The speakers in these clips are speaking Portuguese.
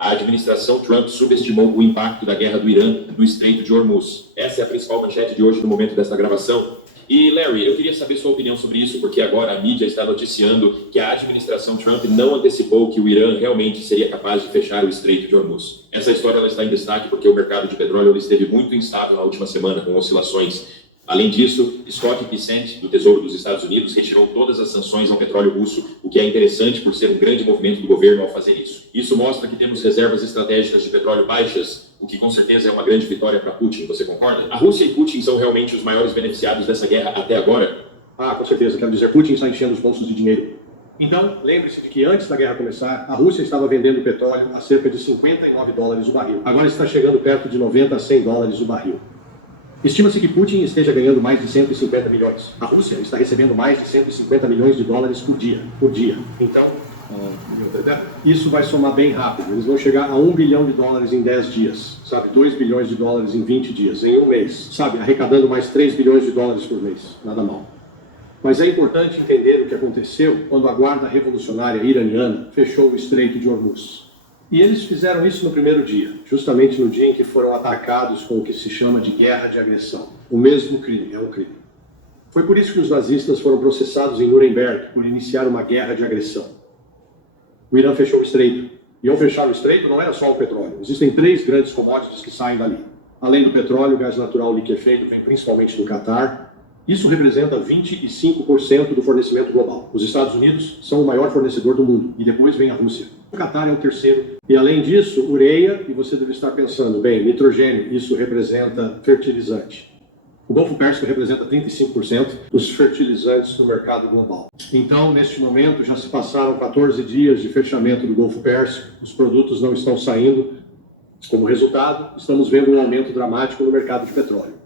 A administração Trump subestimou o impacto da guerra do Irã no Estreito de Hormuz. Essa é a principal manchete de hoje no momento desta gravação. E, Larry, eu queria saber sua opinião sobre isso, porque agora a mídia está noticiando que a administração Trump não antecipou que o Irã realmente seria capaz de fechar o Estreito de Hormuz. Essa história ela está em destaque porque o mercado de petróleo esteve muito instável na última semana, com oscilações. Além disso, Scott Bessent, do Tesouro dos Estados Unidos, retirou todas as sanções ao petróleo russo, o que é interessante por ser um grande movimento do governo ao fazer isso. Isso mostra que temos reservas estratégicas de petróleo baixas, o que com certeza é uma grande vitória para Putin, você concorda? A Rússia e Putin são realmente os maiores beneficiados dessa guerra até agora? Com certeza. Quero dizer, Putin está enchendo os bolsos de dinheiro. Então, lembre-se de que antes da guerra começar, a Rússia estava vendendo petróleo a cerca de $59 o barril. Agora está chegando perto de 90 a 100 dólares o barril. Estima-se que Putin esteja ganhando mais de 150 milhões. A Rússia está recebendo mais de 150 milhões de dólares por dia. Então, isso vai somar bem rápido. Eles vão chegar a $1 bilhão em 10 dias, sabe? $2 bilhões em 20 dias, em um mês, sabe? Arrecadando mais $3 bilhões por mês. Nada mal. Mas é importante entender o que aconteceu quando a Guarda Revolucionária Iraniana fechou o Estreito de Hormuz. E eles fizeram isso no primeiro dia, justamente no dia em que foram atacados com o que se chama de guerra de agressão. O mesmo crime, é um crime. Foi por isso que os nazistas foram processados em Nuremberg por iniciar uma guerra de agressão. O Irã fechou o estreito. E ao fechar o estreito não era só o petróleo. Existem 3 grandes commodities que saem dali. Além do petróleo, o gás natural liquefeito vem principalmente do Catar. Isso representa 25% do fornecimento global. Os Estados Unidos são o maior fornecedor do mundo, e depois vem a Rússia. O Catar é o terceiro. E além disso, ureia, e você deve estar pensando, bem, nitrogênio, isso representa fertilizante. O Golfo Pérsico representa 35% dos fertilizantes no mercado global. Então, neste momento, já se passaram 14 dias de fechamento do Golfo Pérsico, os produtos não estão saindo. Como resultado, estamos vendo um aumento dramático no mercado de petróleo.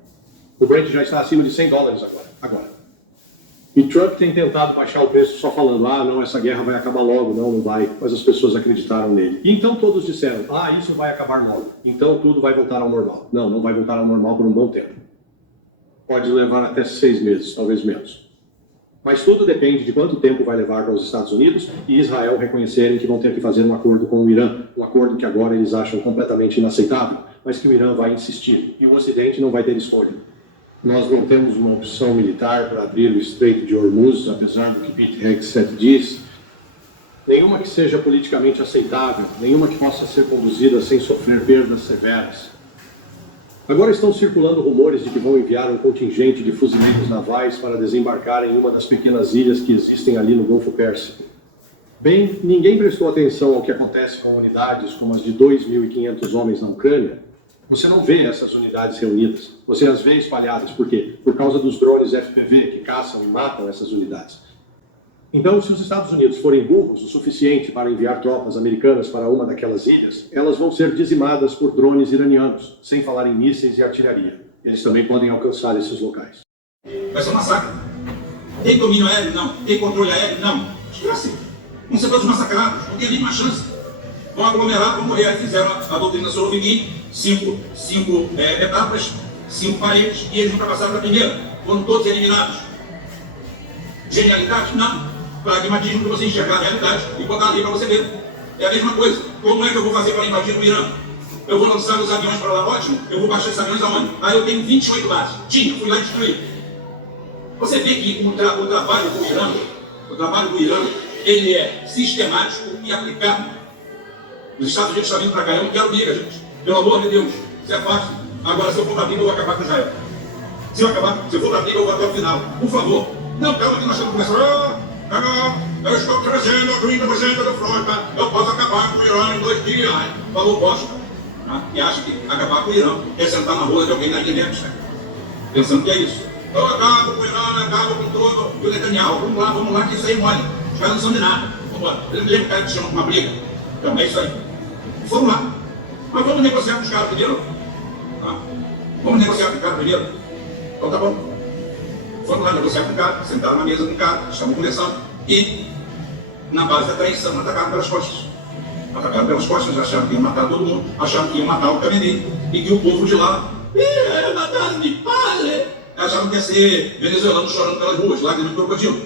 O Brent já está acima de 100 dólares agora. E Trump tem tentado baixar o preço só falando, não, essa guerra vai acabar logo, não vai. Mas as pessoas acreditaram nele. E então todos disseram, isso vai acabar logo. Então tudo vai voltar ao normal. Não, não vai voltar ao normal por um bom tempo. Pode levar até 6 meses, talvez menos. Mas tudo depende de quanto tempo vai levar para os Estados Unidos e Israel reconhecerem que vão ter que fazer um acordo com o Irã. Um acordo que agora eles acham completamente inaceitável, mas que o Irã vai insistir. E o Ocidente não vai ter escolha. Nós não temos uma opção militar para abrir o Estreito de Hormuz, apesar do que Pete Hegseth diz. Nenhuma que seja politicamente aceitável, nenhuma que possa ser conduzida sem sofrer perdas severas. Agora estão circulando rumores de que vão enviar um contingente de fuzileiros navais para desembarcar em uma das pequenas ilhas que existem ali no Golfo Pérsico. Bem, ninguém prestou atenção ao que acontece com unidades como as de 2.500 homens na Ucrânia. Você não vê essas unidades reunidas. Você as vê espalhadas. Por quê? Por causa dos drones FPV que caçam e matam essas unidades. Então, se os Estados Unidos forem burros o suficiente para enviar tropas americanas para uma daquelas ilhas, elas vão ser dizimadas por drones iranianos, sem falar em mísseis e artilharia. Eles também podem alcançar esses locais. Vai ser um massacre. Tem domínio aéreo? Não. Tem controle aéreo? Não. Esquece. Vão ser todos massacrados. Não tem nenhuma chance. Vão aglomerar, vão morrer. Aí fizeram a doutrina Sorovini, 5 etapas, 5 paredes, e eles nunca passaram da primeira. Foram todos eliminados. Genialidade? Não. Pragmatismo de você enxergar a realidade e botar ali para você ver. É a mesma coisa. Como é que eu vou fazer para invadir o Irã? Eu vou lançar os aviões para lá, ótimo. Eu vou baixar esses aviões aonde? Eu tenho 28 bases. Fui lá e destruí. Você vê que o trabalho do Irã, ele é sistemático e aplicado. Os Estados Unidos estão vindo para cá, eu não quero briga, gente. Pelo amor de Deus, isso é fácil. Agora, se eu for para briga, eu vou acabar com Israel. Se eu for para briga, eu vou até o final. Por favor. Não, calma que nós estamos começando. Eu estou trazendo 30% da frota. Eu posso acabar com o Irã em 2 dias. Falou bosta. E acha que acabar com o Irã é sentar na roda de alguém na ilha dentro, pensando que é isso. Eu acabo com o Irã, acabo com todo o Netanyahu. Vamos lá, que isso aí mole. Os caras não são de nada. Vamos embora. Lembra o cara que chama com uma briga? Então é isso aí. Vamos lá. Mas vamos negociar com os caras primeiro? Vamos negociar com o cara primeiro? Então tá bom. Vamos lá negociar com o cara, sentaram na mesa com o cara, estavam conversando e, na base da traição, atacaram pelas costas. Atacaram pelas costas, acharam que iam matar todo mundo, acharam que iam matar o Khamenei e que o povo de lá, mataram de padre. Acharam que ia ser venezuelano chorando pelas ruas, lágrimas de crocodilo.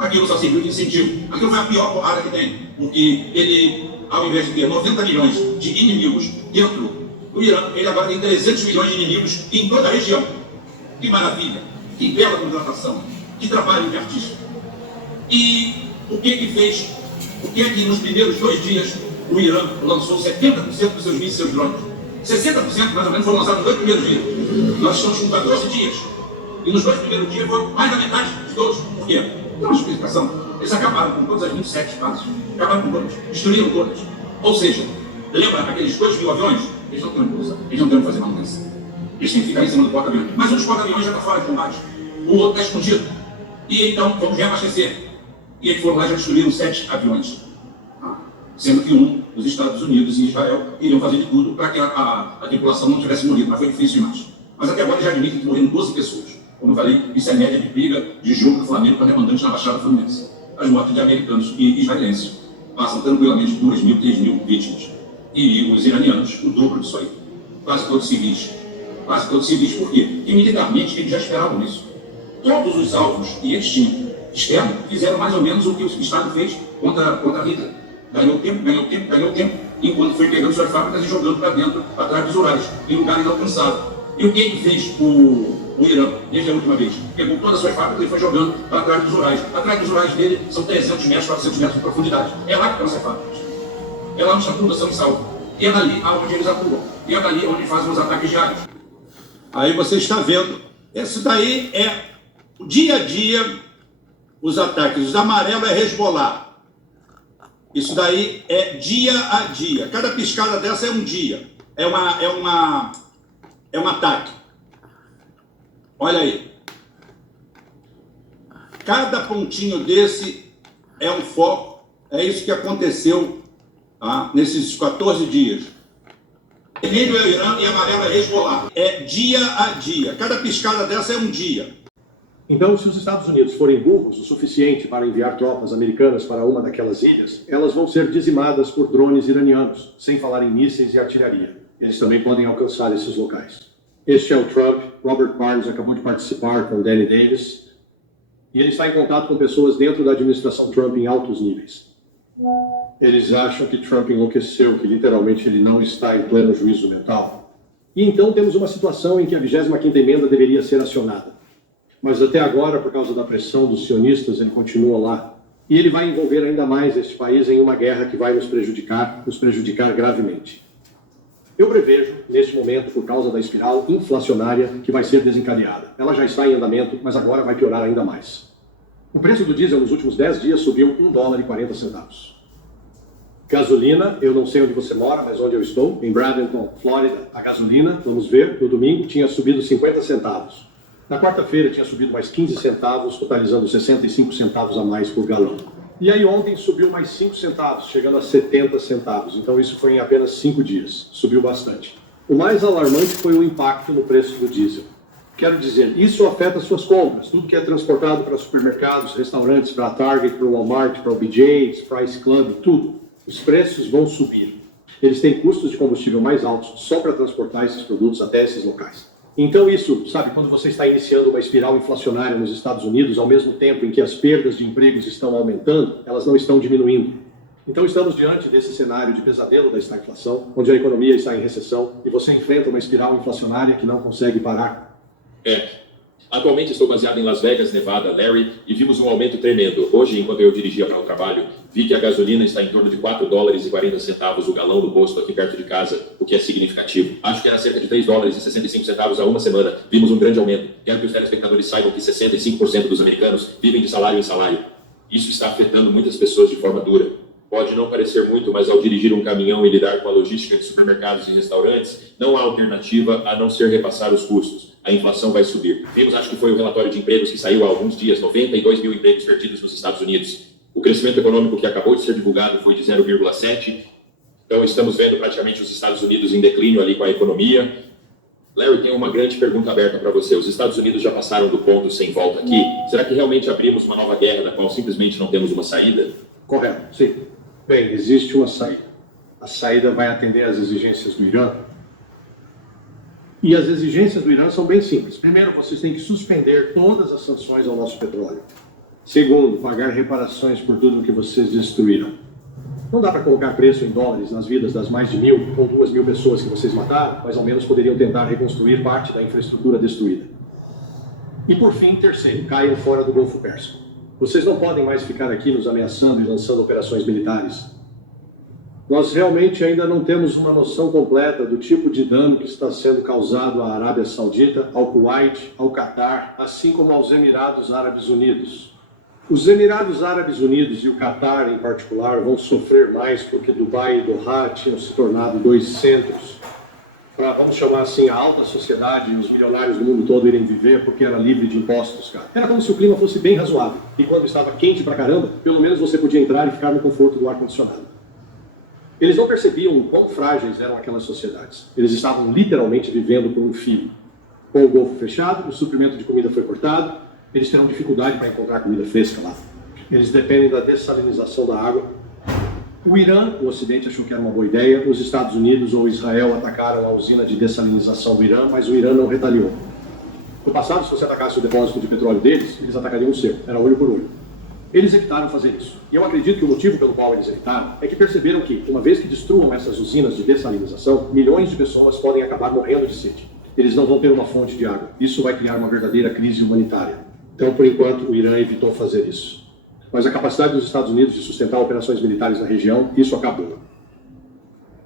Aquilo só serviu de incentivo. Aquilo foi a pior porrada que tem. Porque ele, ao invés de ter 90 milhões de inimigos dentro do Irã, ele agora tem 300 milhões de inimigos em toda a região. Que maravilha, que bela contratação, que trabalho de artista. E o que fez? O que é que nos primeiros 2 dias o Irã lançou 70% dos seus mísseis e seus drones? 60% mais ou menos foram lançados nos 2 primeiros dias. Nós estamos com 14 dias. E nos 2 primeiros dias foram mais da metade de todos. Por quê? Tem uma explicação. Eles acabaram com todas as 27 bases. Acabaram com todas. Destruíram todas. Ou seja, lembra aqueles 2.000 aviões? Eles não têm usa. Eles não têm fazer manutenção. Eles têm que ficar em cima do porta-aviões. Mas um dos porta-aviões já está fora de combate. O outro está escondido. E então vamos reabastecer. E eles foram lá e já destruíram 7 aviões. Sendo que um, os Estados Unidos e Israel, iriam fazer de tudo para que a tripulação não tivesse morrido. Mas foi difícil demais. Mas até agora já admitem que morreram 12 pessoas. Como eu falei, isso é média de briga de jogo do Flamengo para demandante na Baixada Fluminense. As mortes de americanos e israelenses passam tranquilamente de 2.000, 3.000 vítimas. E os iranianos, o dobro disso aí. Quase todos civis. Quase todos civis, por quê? Porque militarmente eles já esperavam isso. Todos os alvos que eles tinham externo fizeram mais ou menos o que o Estado fez contra Hitler. Ganhou tempo, enquanto foi pegando suas fábricas e jogando para dentro, atrás dos Urais, em lugar inalcançável. E o que fez o Irã, desde a última vez? Pegou todas as suas fábricas e foi jogando para trás dos Urais. Atrás dos Urais dele são 300 metros, 400 metros de profundidade. É lá que estão as fábricas. É lá onde está a produção de sal. E é dali onde eles atuam. E é dali onde fazem os ataques diários. Aí você está vendo, esse daí é o dia a dia, os ataques. Os amarelos é Hezbollah. Isso daí é dia a dia. Cada piscada dessa é um dia. É um ataque. Olha aí. Cada pontinho desse é um foco. É isso que aconteceu nesses 14 dias. Vermelho é o Irã e amarelo é Hezbollah. É dia a dia. Cada piscada dessa é um dia. Então, se os Estados Unidos forem burros o suficiente para enviar tropas americanas para uma daquelas ilhas, elas vão ser dizimadas por drones iranianos, sem falar em mísseis e artilharia. Eles também podem alcançar esses locais. Este é o Trump. Robert Barnes acabou de participar com Danny Davis. E ele está em contato com pessoas dentro da administração Trump em altos níveis. Eles acham que Trump enlouqueceu, que literalmente ele não está em pleno juízo mental. E então temos uma situação em que a 25ª emenda deveria ser acionada. Mas até agora, por causa da pressão dos sionistas, ele continua lá. E ele vai envolver ainda mais este país em uma guerra que vai nos prejudicar gravemente. Eu prevejo, neste momento, por causa da espiral inflacionária que vai ser desencadeada. Ela já está em andamento, mas agora vai piorar ainda mais. O preço do diesel nos últimos 10 dias subiu $1,40. Gasolina, eu não sei onde você mora, mas onde eu estou, em Bradenton, Flórida, a gasolina, vamos ver, no domingo tinha subido 50 centavos. Na quarta-feira tinha subido mais 15 centavos, totalizando 65 centavos a mais por galão. E aí ontem subiu mais 5 centavos, chegando a 70 centavos. Então isso foi em apenas 5 dias. Subiu bastante. O mais alarmante foi o impacto no preço do diesel. Quero dizer, isso afeta suas compras. Tudo que é transportado para supermercados, restaurantes, para a Target, para o Walmart, para o BJ's, Price Club, tudo. Os preços vão subir. Eles têm custos de combustível mais altos só para transportar esses produtos até esses locais. Então isso, sabe, quando você está iniciando uma espiral inflacionária nos Estados Unidos, ao mesmo tempo em que as perdas de empregos estão aumentando, elas não estão diminuindo. Então estamos diante desse cenário de pesadelo da estagflação, onde a economia está em recessão e você enfrenta uma espiral inflacionária que não consegue parar. Atualmente estou baseado em Las Vegas, Nevada, Larry, e vimos um aumento tremendo. Hoje, enquanto eu dirigia para o trabalho, vi que a gasolina está em torno de $4,40 o galão no posto aqui perto de casa, o que é significativo. Acho que era cerca de $3,65 há uma semana. Vimos um grande aumento. Quero que os telespectadores saibam que 65% dos americanos vivem de salário em salário. Isso está afetando muitas pessoas de forma dura. Pode não parecer muito, mas ao dirigir um caminhão e lidar com a logística de supermercados e restaurantes, não há alternativa a não ser repassar os custos. A inflação vai subir. Vimos, acho que foi o relatório de empregos que saiu há alguns dias, 92 mil empregos perdidos nos Estados Unidos. O crescimento econômico que acabou de ser divulgado foi de 0,7. Então estamos vendo praticamente os Estados Unidos em declínio ali com a economia. Larry, tem uma grande pergunta aberta para você. Os Estados Unidos já passaram do ponto sem volta aqui. Será que realmente abrimos uma nova guerra da qual simplesmente não temos uma saída? Correto, sim. Bem, existe uma saída. A saída vai atender às exigências do Irã. E as exigências do Irã são bem simples. Primeiro, vocês têm que suspender todas as sanções ao nosso petróleo. Segundo, pagar reparações por tudo que vocês destruíram. Não dá para colocar preço em dólares nas vidas das mais de 1.000 ou 2.000 pessoas que vocês mataram, mas ao menos poderiam tentar reconstruir parte da infraestrutura destruída. E por fim, terceiro, caiam fora do Golfo Pérsico. Vocês não podem mais ficar aqui nos ameaçando e lançando operações militares. Nós realmente ainda não temos uma noção completa do tipo de dano que está sendo causado à Arábia Saudita, ao Kuwait, ao Catar, assim como aos Emirados Árabes Unidos. Os Emirados Árabes Unidos e o Catar, em particular, vão sofrer mais porque Dubai e Doha tinham se tornado dois centros para, vamos chamar assim, a alta sociedade e os milionários do mundo todo irem viver porque era livre de impostos, cara. Era como se o clima fosse bem razoável. E quando estava quente pra caramba, pelo menos você podia entrar e ficar no conforto do ar-condicionado. Eles não percebiam o quão frágeis eram aquelas sociedades. Eles estavam literalmente vivendo por um fio. Com o Golfo fechado, o suprimento de comida foi cortado, eles terão dificuldade para encontrar comida fresca lá. Eles dependem da dessalinização da água. O Irã, o Ocidente achou que era uma boa ideia, os Estados Unidos ou Israel atacaram a usina de dessalinização do Irã, mas o Irã não retaliou. No passado, se você atacasse o depósito de petróleo deles, eles atacariam o seu, era olho por olho. Eles evitaram fazer isso. E eu acredito que o motivo pelo qual eles evitaram é que perceberam que, uma vez que destruam essas usinas de dessalinização, milhões de pessoas podem acabar morrendo de sede. Eles não vão ter uma fonte de água. Isso vai criar uma verdadeira crise humanitária. Então, por enquanto, o Irã evitou fazer isso. Mas a capacidade dos Estados Unidos de sustentar operações militares na região, isso acabou.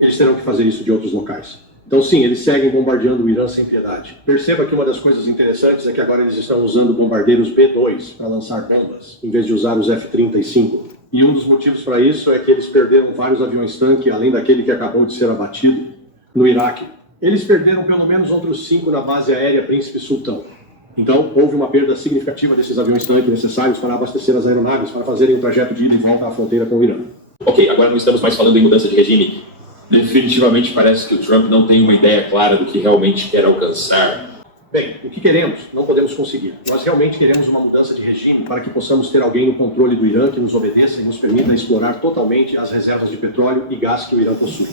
Eles terão que fazer isso de outros locais. Então, sim, eles seguem bombardeando o Irã sem piedade. Perceba que uma das coisas interessantes é que agora eles estão usando bombardeiros B-2 para lançar bombas, em vez de usar os F-35. E um dos motivos para isso é que eles perderam vários aviões-tanque, além daquele que acabou de ser abatido, no Iraque. Eles perderam pelo menos outros 5 na base aérea Príncipe Sultão. Então, houve uma perda significativa desses aviões-tanque necessários para abastecer as aeronaves, para fazerem o trajeto de ida e volta à fronteira com o Irã. Ok, agora não estamos mais falando em mudança de regime. Definitivamente parece que o Trump não tem uma ideia clara do que realmente quer alcançar. Bem, o que queremos, não podemos conseguir. Nós realmente queremos uma mudança de regime para que possamos ter alguém no controle do Irã que nos obedeça e nos permita explorar totalmente as reservas de petróleo e gás que o Irã possui.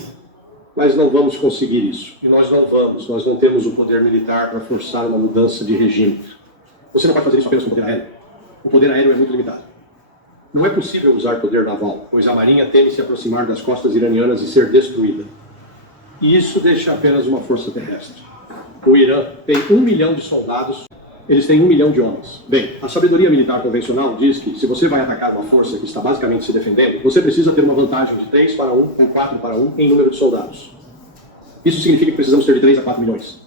Mas não vamos conseguir isso. E nós não temos o poder militar para forçar uma mudança de regime. Você não vai fazer isso apenas com poder aéreo. O poder aéreo é muito limitado. Não é possível usar poder naval, pois a marinha teme se aproximar das costas iranianas e ser destruída. E isso deixa apenas uma força terrestre. O Irã tem 1 milhão de soldados, eles têm 1 milhão de homens. Bem, a sabedoria militar convencional diz que se você vai atacar uma força que está basicamente se defendendo, você precisa ter uma vantagem de 3 para 1 ou 4 para 1 em número de soldados. Isso significa que precisamos ter de 3 a 4 milhões.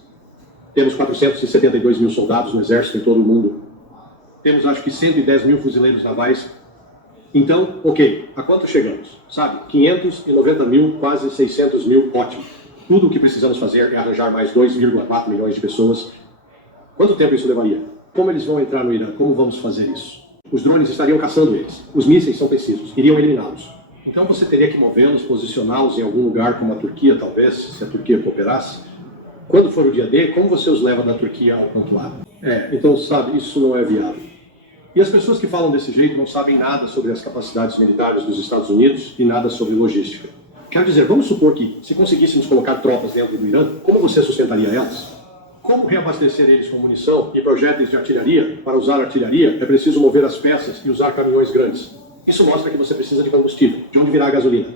Temos 472 mil soldados no exército em todo o mundo. Temos, acho que, 110 mil fuzileiros navais. Então, ok, a quanto chegamos? Sabe, 590 mil, quase 600 mil, ótimo. Tudo o que precisamos fazer é arranjar mais 2,4 milhões de pessoas. Quanto tempo isso levaria? Como eles vão entrar no Irã? Como vamos fazer isso? Os drones estariam caçando eles. Os mísseis são precisos. Iriam eliminá-los. Então você teria que movê-los, posicioná-los em algum lugar como a Turquia, talvez, se a Turquia cooperasse. Quando for o dia D, como você os leva da Turquia ao ponto A? Então, sabe, isso não é viável. E as pessoas que falam desse jeito não sabem nada sobre as capacidades militares dos Estados Unidos e nada sobre logística. Quero dizer, vamos supor que, se conseguíssemos colocar tropas dentro do Irã, como você sustentaria elas? Como reabastecer eles com munição e projéteis de artilharia? Para usar artilharia, é preciso mover as peças e usar caminhões grandes. Isso mostra que você precisa de combustível. De onde virá a gasolina?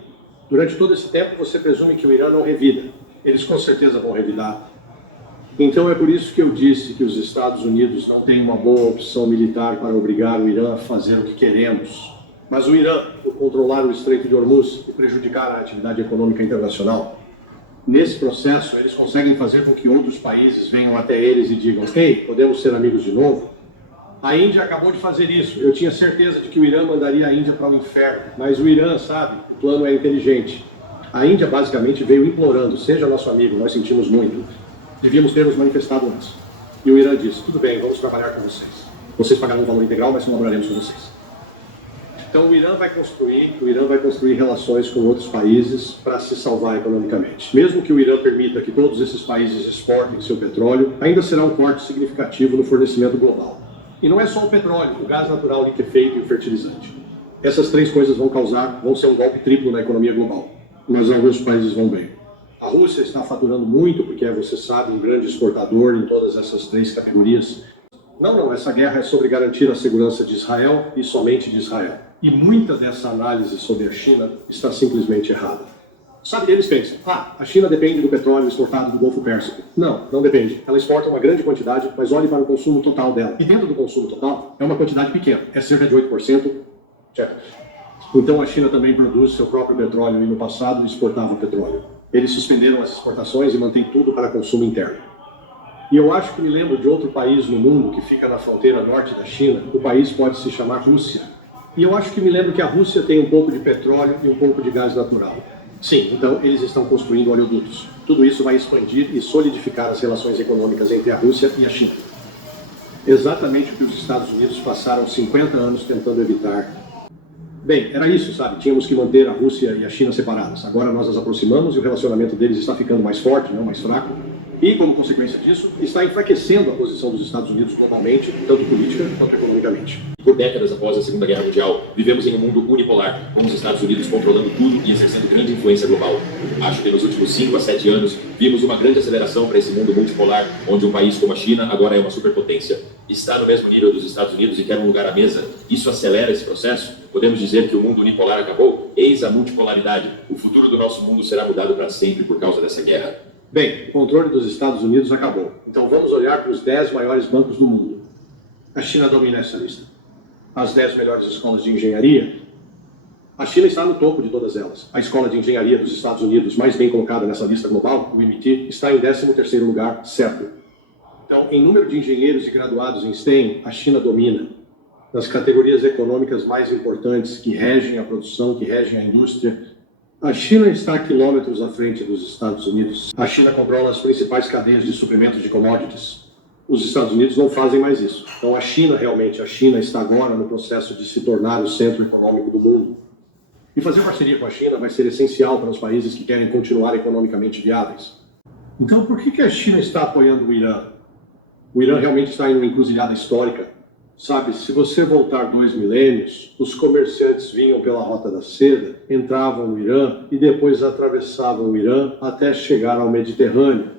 Durante todo esse tempo, você presume que o Irã não revida. Eles com certeza vão revidar. Então é por isso que eu disse que os Estados Unidos não têm uma boa opção militar para obrigar o Irã a fazer o que queremos. Mas o Irã, por controlar o Estreito de Hormuz e prejudicar a atividade econômica internacional, nesse processo eles conseguem fazer com que outros países venham até eles e digam: ei, podemos ser amigos de novo? A Índia acabou de fazer isso. Eu tinha certeza de que o Irã mandaria a Índia para o inferno. Mas o Irã, sabe, o plano é inteligente. A Índia basicamente veio implorando: seja nosso amigo, nós sentimos muito. Devíamos ter nos manifestado antes. E o Irã disse: tudo bem, vamos trabalhar com vocês. Vocês pagarão o valor integral, mas colaboraremos com vocês. Então o Irã vai construir relações com outros países para se salvar economicamente. Mesmo que o Irã permita que todos esses países exportem seu petróleo, ainda será um corte significativo no fornecimento global. E não é só o petróleo, o gás natural liquefeito e o fertilizante. Essas três coisas vão ser um golpe triplo na economia global. Mas alguns países vão bem. A Rússia está faturando muito, porque você sabe, um grande exportador em todas essas três categorias. Não, essa guerra é sobre garantir a segurança de Israel e somente de Israel. E muita dessa análise sobre a China está simplesmente errada. Sabe, eles pensam, a China depende do petróleo exportado do Golfo Pérsico. Não depende. Ela exporta uma grande quantidade, mas olhe para o consumo total dela. E dentro do consumo total, é uma quantidade pequena, é cerca de 8%. Então a China também produz seu próprio petróleo e no passado exportava petróleo. Eles suspenderam as exportações e mantêm tudo para consumo interno. E eu acho que me lembro de outro país no mundo que fica na fronteira norte da China. O país pode se chamar Rússia. E eu acho que me lembro que a Rússia tem um pouco de petróleo e um pouco de gás natural. Sim, então eles estão construindo oleodutos. Tudo isso vai expandir e solidificar as relações econômicas entre a Rússia e a China. Exatamente o que os Estados Unidos passaram 50 anos tentando evitar. Bem, era isso, sabe? Tínhamos que manter a Rússia e a China separadas. Agora nós as aproximamos e o relacionamento deles está ficando mais forte, não mais fraco. E, como consequência disso, está enfraquecendo a posição dos Estados Unidos globalmente, tanto política quanto economicamente. Por décadas após a Segunda Guerra Mundial, vivemos em um mundo unipolar, com os Estados Unidos controlando tudo e exercendo grande influência global. Acho que nos últimos 5 a 7 anos, vimos uma grande aceleração para esse mundo multipolar, onde um país como a China agora é uma superpotência. Está no mesmo nível dos Estados Unidos e quer um lugar à mesa. Isso acelera esse processo? Podemos dizer que o mundo unipolar acabou? Eis a multipolaridade. O futuro do nosso mundo será mudado para sempre por causa dessa guerra. Bem, o controle dos Estados Unidos acabou. Então vamos olhar para os 10 maiores bancos do mundo. A China domina essa lista. As 10 melhores escolas de engenharia. A China está no topo de todas elas. A escola de engenharia dos Estados Unidos, mais bem colocada nessa lista global, o MIT, está em 13º lugar, certo. Então, em número de engenheiros e graduados em STEM, a China domina. Nas categorias econômicas mais importantes que regem a produção, que regem a indústria, a China está a quilômetros à frente dos Estados Unidos. A China controla as principais cadeias de suprimento de commodities. Os Estados Unidos não fazem mais isso. Então a China está agora no processo de se tornar o centro econômico do mundo. E fazer parceria com a China vai ser essencial para os países que querem continuar economicamente viáveis. Então por que a China está apoiando o Irã? O Irã realmente está em uma encruzilhada histórica. Sabe, se você voltar 2 milênios, os comerciantes vinham pela Rota da Seda, entravam no Irã e depois atravessavam o Irã até chegar ao Mediterrâneo.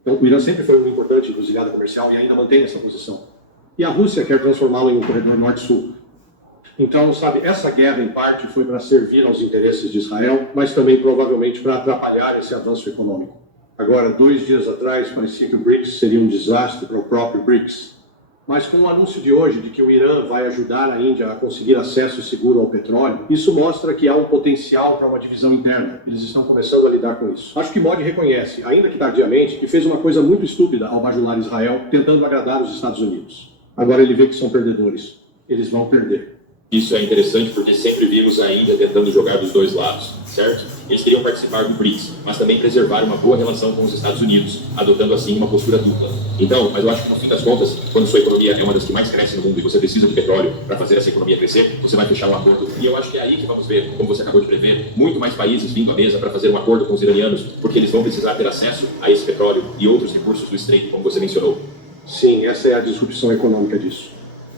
Então, o Irã sempre foi uma importante encruzilhada comercial e ainda mantém essa posição. E a Rússia quer transformá-lo em um corredor norte-sul. Então, sabe, essa guerra, em parte, foi para servir aos interesses de Israel, mas também provavelmente para atrapalhar esse avanço econômico. Agora, 2 dias atrás, parecia que o BRICS seria um desastre para o próprio BRICS. Mas com o anúncio de hoje de que o Irã vai ajudar a Índia a conseguir acesso seguro ao petróleo, isso mostra que há um potencial para uma divisão interna. Eles estão começando a lidar com isso. Acho que Modi reconhece, ainda que tardiamente, que fez uma coisa muito estúpida ao bajular Israel, tentando agradar os Estados Unidos. Agora ele vê que são perdedores. Eles vão perder. Isso é interessante porque sempre vimos a Índia tentando jogar dos dois lados, certo? Eles queriam participar do BRICS, mas também preservar uma boa relação com os Estados Unidos, adotando assim uma postura dupla. Então, mas eu acho que no fim das contas, quando sua economia é uma das que mais cresce no mundo e você precisa de petróleo para fazer essa economia crescer, você vai fechar um acordo. E eu acho que é aí que vamos ver, como você acabou de prever, muito mais países vindo à mesa para fazer um acordo com os iranianos, porque eles vão precisar ter acesso a esse petróleo e outros recursos do estreito, como você mencionou. Sim, essa é a disrupção econômica disso.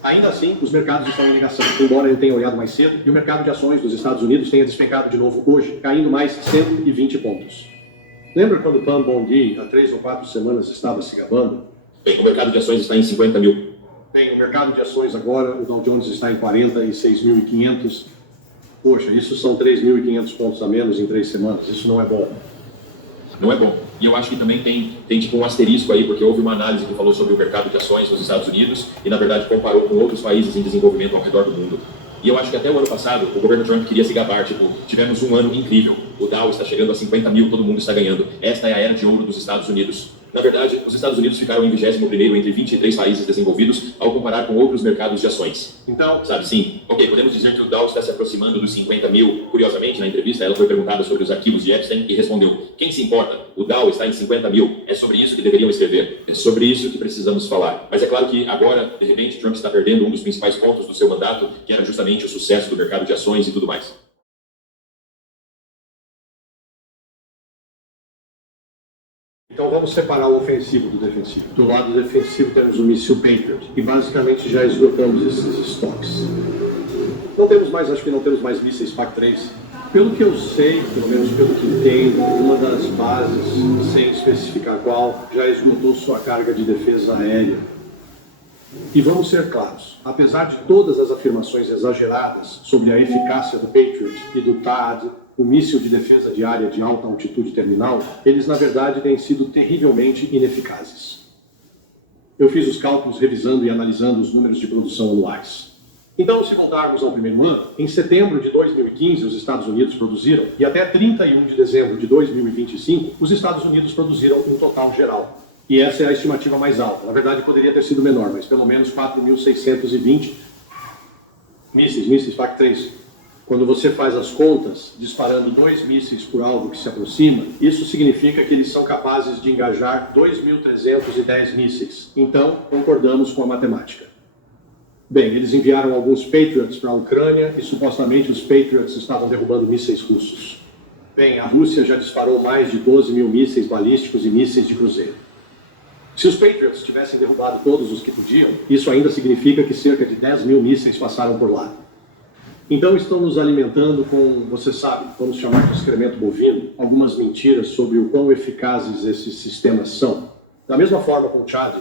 Ainda assim, os mercados estão em negação, embora ele tenha olhado mais cedo, e o mercado de ações dos Estados Unidos tenha despencado de novo hoje, caindo mais 120 pontos. Lembra quando Pam Bondi, há 3 ou 4 semanas, estava se gabando? Bem, o mercado de ações está em 50 mil. Bem, o mercado de ações agora, o Dow Jones está em 46.500. Poxa, isso são 3.500 pontos a menos em 3 semanas, isso não é bom. Não é bom. E eu acho que também tem tipo um asterisco aí, porque houve uma análise que falou sobre o mercado de ações nos Estados Unidos e, na verdade, comparou com outros países em desenvolvimento ao redor do mundo. E eu acho que até o ano passado, o governo Trump queria se gabar, tipo, tivemos um ano incrível, o Dow está chegando a 50 mil, todo mundo está ganhando. Esta é a era de ouro dos Estados Unidos. Na verdade, os Estados Unidos ficaram em 21º entre 23 países desenvolvidos ao comparar com outros mercados de ações. Então, sabe, sim, ok, podemos dizer que o Dow está se aproximando dos 50 mil. Curiosamente, na entrevista, ela foi perguntada sobre os arquivos de Epstein e respondeu: quem se importa? O Dow está em 50 mil. É sobre isso que deveriam escrever. É sobre isso que precisamos falar. Mas é claro que agora, de repente, Trump está perdendo um dos principais pontos do seu mandato, que era justamente o sucesso do mercado de ações e tudo mais. Então vamos separar o ofensivo do defensivo. Do lado defensivo temos o míssil Patriot, e basicamente já esgotamos esses estoques. Acho que não temos mais mísseis PAC-3. Pelo que eu sei, pelo menos pelo que entendo, uma das bases, sem especificar qual, já esgotou sua carga de defesa aérea. E vamos ser claros, apesar de todas as afirmações exageradas sobre a eficácia do Patriot e do THAAD, o míssil de defesa de área de alta altitude terminal, eles na verdade têm sido terrivelmente ineficazes. Eu fiz os cálculos revisando e analisando os números de produção anuais. Então, se voltarmos ao primeiro ano, em setembro de 2015 os Estados Unidos produziram, e até 31 de dezembro de 2025, os Estados Unidos produziram um total geral. E essa é a estimativa mais alta. Na verdade, poderia ter sido menor, mas pelo menos 4.620 mísseis PAC-3. Quando você faz as contas, disparando 2 mísseis por alvo que se aproxima, isso significa que eles são capazes de engajar 2.310 mísseis. Então, concordamos com a matemática. Bem, eles enviaram alguns Patriots para a Ucrânia e supostamente os Patriots estavam derrubando mísseis russos. Bem, a Rússia já disparou mais de 12 mil mísseis balísticos e mísseis de cruzeiro. Se os Patriots tivessem derrubado todos os que podiam, isso ainda significa que cerca de 10 mil mísseis passaram por lá. Então estão nos alimentando com, você sabe, vamos chamar de excremento bovino, algumas mentiras sobre o quão eficazes esses sistemas são. Da mesma forma com o Tchad,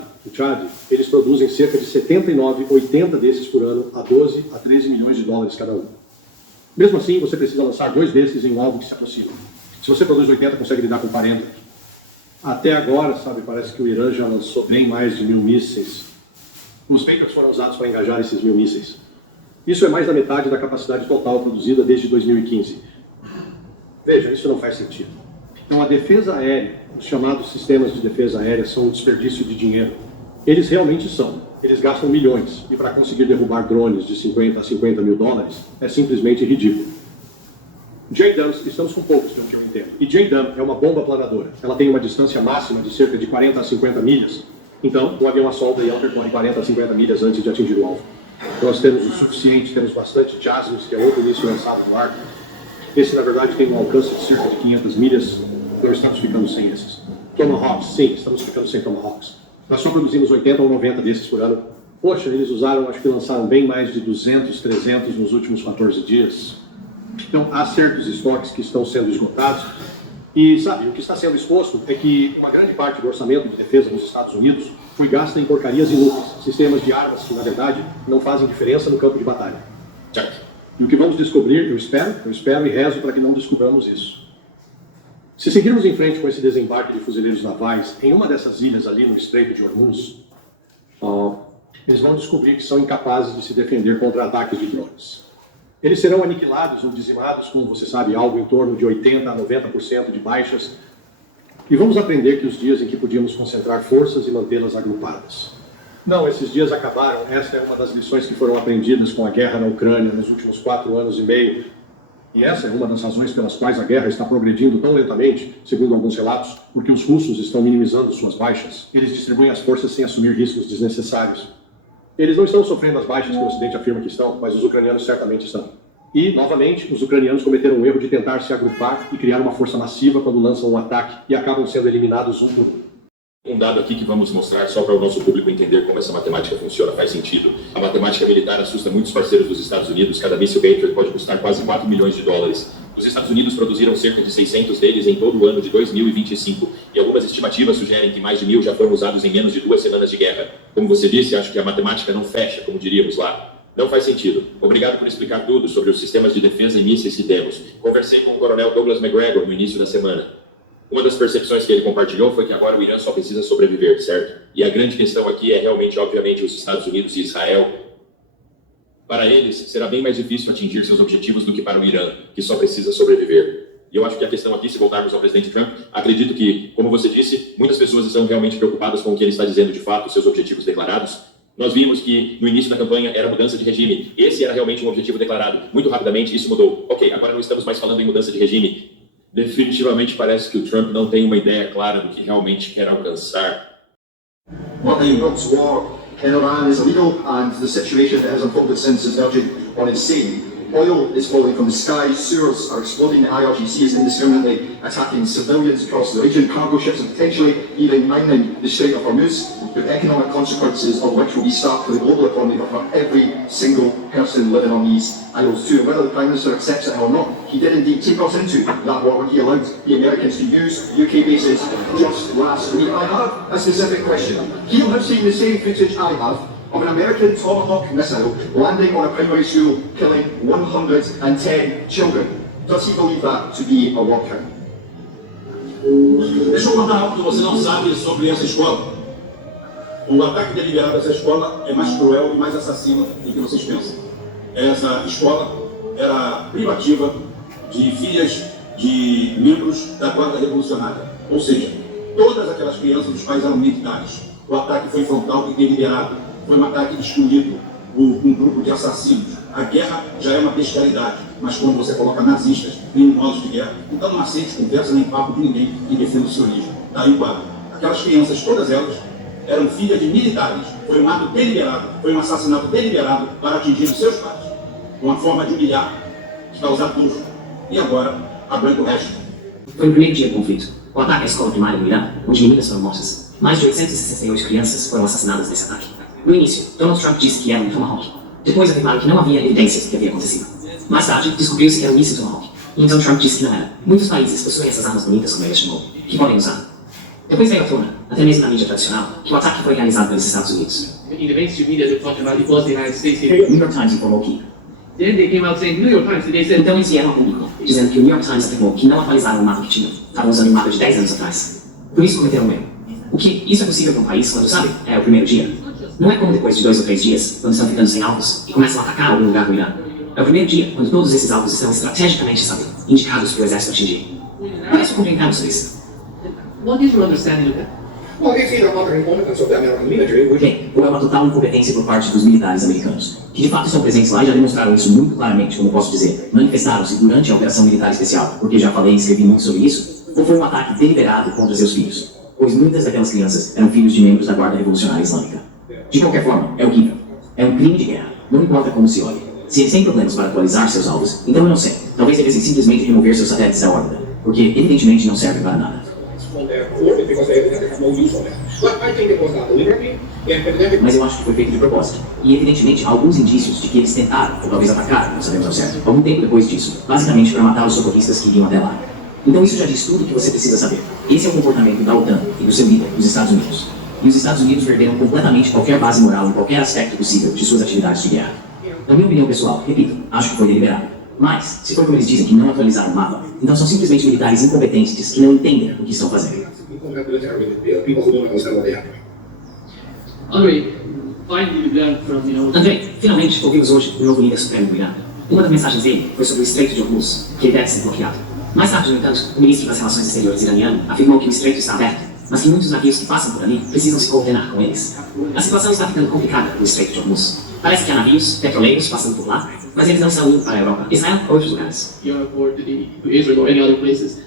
eles produzem cerca de 79, 80 desses por ano a 12 a 13 milhões de dólares cada um. Mesmo assim, você precisa lançar 2 desses em um alvo que se aproxima. Se você produz 80, consegue lidar com 40. Até agora, sabe, parece que o Irã já lançou bem mais de 1.000 mísseis. Os Patriots foram usados para engajar esses 1.000 mísseis. Isso é mais da metade da capacidade total produzida desde 2015. Veja, isso não faz sentido. Então, a defesa aérea, os chamados sistemas de defesa aérea, são um desperdício de dinheiro. Eles realmente são. Eles gastam milhões. E para conseguir derrubar drones de 50 a 50 mil dólares, é simplesmente ridículo. JDAMs, estamos com poucos, pelo que eu entendo. E JDAM é uma bomba planadora. Ela tem uma distância máxima de cerca de 40 a 50 milhas. Então, um avião assolta e ela percorre 40 a 50 milhas antes de atingir o alvo. Nós temos o suficiente, temos bastante JASMs, que é outro míssil lançado no ar. Esse, na verdade, tem um alcance de cerca de 500 milhas. Não estamos ficando sem esses. Tomahawks, sim, estamos ficando sem Tomahawks. Nós só produzimos 80 ou 90 desses por ano. Poxa, eles usaram, acho que lançaram bem mais de 200, 300 nos últimos 14 dias. Então, há certos estoques que estão sendo esgotados. E, sabe, o que está sendo exposto é que uma grande parte do orçamento de defesa nos Estados Unidos foi gasta em porcarias inúteis, sistemas de armas que, na verdade, não fazem diferença no campo de batalha. E o que vamos descobrir, eu espero e rezo para que não descobramos isso. Se seguirmos em frente com esse desembarque de fuzileiros navais em uma dessas ilhas ali no Estreito de Hormuz, eles vão descobrir que são incapazes de se defender contra ataques de drones. Eles serão aniquilados ou dizimados com, você sabe, algo em torno de 80% a 90% de baixas. E vamos aprender que os dias em que podíamos concentrar forças e mantê-las agrupadas. Não, esses dias acabaram. Esta é uma das lições que foram aprendidas com a guerra na Ucrânia nos últimos 4 anos e meio. E essa é uma das razões pelas quais a guerra está progredindo tão lentamente, segundo alguns relatos, porque os russos estão minimizando suas baixas. Eles distribuem as forças sem assumir riscos desnecessários. Eles não estão sofrendo as baixas que o Ocidente afirma que estão, mas os ucranianos certamente estão. E, novamente, os ucranianos cometeram o erro de tentar se agrupar e criar uma força massiva quando lançam um ataque e acabam sendo eliminados um por um. Um dado aqui que vamos mostrar só para o nosso público entender como essa matemática funciona, faz sentido. A matemática militar assusta muitos parceiros dos Estados Unidos. Cada míssil Patriot pode custar quase 4 milhões de dólares. Os Estados Unidos produziram cerca de 600 deles em todo o ano de 2025. E algumas estimativas sugerem que mais de 1.000 já foram usados em menos de 2 semanas de guerra. Como você disse, acho que a matemática não fecha, como diríamos lá. Não faz sentido. Obrigado por explicar tudo sobre os sistemas de defesa e mísseis que temos. Conversei com o coronel Douglas McGregor no início da semana. Uma das percepções que ele compartilhou foi que agora o Irã só precisa sobreviver, certo? E a grande questão aqui é realmente, obviamente, os Estados Unidos e Israel. Para eles, será bem mais difícil atingir seus objetivos do que para o Irã, que só precisa sobreviver. E eu acho que a questão aqui, se voltarmos ao presidente Trump, acredito que, como você disse, muitas pessoas estão realmente preocupadas com o que ele está dizendo de fato, seus objetivos declarados. Nós vimos que no início da campanha era mudança de regime. Esse era realmente um objetivo declarado. Muito rapidamente isso mudou. Ok, agora não estamos mais falando em mudança de regime. Definitivamente parece que o Trump não tem uma ideia clara do que realmente quer alcançar. Well, the Iraq's war in Iran is illegal, and the situation that has unfolded since is verging on insane. Oil is falling from the sky, sewers are exploding, IRGC is indiscriminately attacking civilians across the region, cargo ships and potentially even mining the Strait of Hormuz, with economic consequences of which will be stark for the global economy, but for every single person living on these isles too. Whether the Prime Minister accepts it or not, he did indeed take us into that war when he allowed the Americans to use UK bases just last week. I have a specific question. He'll have seen the same footage I have of an American Tomahawk missile landing on a primary school, killing 110 children. Does he believe that to be a war crime? Deixa eu contar algo que você não sabe sobre essa escola. O ataque deliberado a essa escola é mais cruel e mais assassino do que vocês pensam. Essa escola era privativa de filhas de membros da Guarda Revolucionária. Ou seja, todas aquelas crianças dos pais eram militares. O ataque foi frontal e deliberado. Foi um ataque excluído por um grupo de assassinos. A guerra já é uma bestialidade, mas quando você coloca nazistas, criminosos de guerra, então não aceite conversa nem papo de ninguém que defenda o sionismo. Daí o quadro. Aquelas crianças, todas elas, eram filhas de militares. Foi um ato deliberado, foi um assassinato deliberado para atingir os seus pais. Uma forma de humilhar, de causar dor. E agora, aguenta o resto. Foi no primeiro dia do conflito. O ataque à escola primária no Irã, onde meninas foram mortas. Mais de 868 crianças foram assassinadas nesse ataque. No início, Donald Trump disse que era um Tomahawk. Depois afirmaram que não havia evidências do que havia acontecido. Mais tarde, descobriu-se que era um míssil Tomahawk. E então Trump disse que não era. Muitos países possuem essas armas bonitas, como ele chamou, que podem usar. Depois veio à tona, até mesmo na mídia tradicional, que o ataque foi realizado pelos Estados Unidos. In the mainstream media, they talked about it was the United States. O New York Times informou que. Then they came out saying, New York Times, they said, Então eles vieram ao público, dizendo que o New York Times afirmou que não atualizaram o mapa que tinham. Estavam usando um mapa de 10 anos atrás. Por isso cometeram um erro. O que isso é possível para um país quando sabe? É o primeiro dia. Não é como depois de 2 ou 3 dias, quando estão ficando sem alvos e começam a atacar algum lugar do Irã. É o primeiro dia, quando todos esses alvos estão estrategicamente, sabe, indicados para o exército atingir. Parece complicado sobre isso. what is your understanding of that? Well, it's either utter incompetence of the American military, which Bem, ou é uma total incompetência por parte dos militares americanos, que de fato estão presentes lá e já demonstraram isso muito claramente, como posso dizer, manifestaram-se durante a operação militar especial, porque já falei e escrevi muito sobre isso, ou foi um ataque deliberado contra seus filhos, pois muitas daquelas crianças eram filhos de membros da Guarda Revolucionária Islâmica. De qualquer forma, é horrível. É um crime de guerra, não importa como se olhe. Se eles têm problemas para atualizar seus alvos, então eu não sei, talvez devessem simplesmente remover seus satélites da órbita, porque evidentemente não servem para nada. on their orbit because they have no use for them. But I think it was done deliberately, and evidently Mas eu acho que foi feito de propósito. E evidentemente há alguns indícios de que eles tentaram, ou talvez atacaram, não sabemos ao certo, algum tempo depois disso, basicamente para matar os socorristas que iriam até lá. Então isso já diz tudo o que você precisa saber. Esse é o comportamento da OTAN e do seu líder, os Estados Unidos. E os Estados Unidos perderam completamente qualquer base moral em qualquer aspecto possível de suas atividades de guerra. Na minha opinião pessoal, repito, acho que foi deliberado. Mas, se for como eles dizem que não atualizaram o mapa, então são simplesmente militares incompetentes que não entendem o que estão fazendo. people who don't understand what they have. Andre, finally we learned from, Andrei, finalmente ouvimos hoje o novo líder supremo do Irã. Uma das mensagens dele foi sobre o Estreito de Hormuz, que deve ser bloqueado. Mais tarde, no entanto, o ministro das Relações Exteriores iraniano afirmou que o estreito está aberto, mas que muitos navios que passam por ali precisam se coordenar com eles. A situação está ficando complicada no Estreito de Hormuz. Parece que há navios, petroleiros passando por lá, mas eles não estão indo para a Europa, Israel ou outros lugares. Europe or to Israel or any other places.